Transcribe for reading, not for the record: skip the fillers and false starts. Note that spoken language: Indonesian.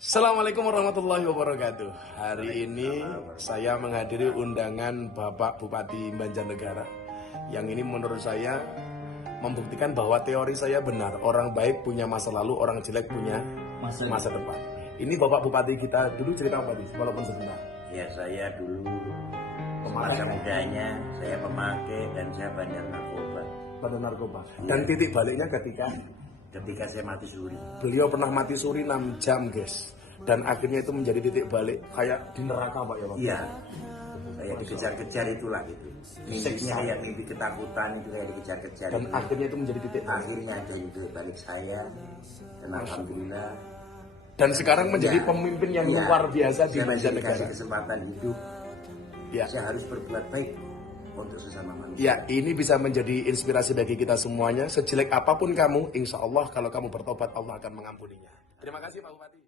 Assalamualaikum warahmatullahi wabarakatuh. Hari ini saya menghadiri undangan Bapak Bupati Banjarnegara. Yang ini menurut saya membuktikan bahwa teori saya benar. Orang baik punya masa lalu, orang jelek punya masa depan. Ini Bapak Bupati kita dulu cerita apa nih, walaupun sebentar. Ya, saya dulu masa mudanya saya pemakai dan saya bandar narkoba. Bandar narkoba. Dan titik baliknya Ketika saya mati suri. beliau pernah mati suri 6 jam guys. Dan akhirnya itu menjadi titik balik kayak di neraka Pak ya Pak? Iya. Saya dikejar-kejar itulah gitu. Mimpinya kayak mimpi ketakutan itu kayak dikejar-kejar. Dan akhirnya itu menjadi titik balik. Akhirnya ada titik balik saya. Dan alhamdulillah. Dan sekarang menjadi Ya, pemimpin yang ya, luar biasa di saya masih Banjarnegara. dikasih kesempatan hidup. Ya. Saya harus berbuat baik untuk sesama manusia. Ya, ini bisa menjadi inspirasi bagi kita semuanya. Sejelek apapun kamu, insya Allah kalau kamu bertobat, Allah akan mengampuninya. Terima kasih Pak Bupati.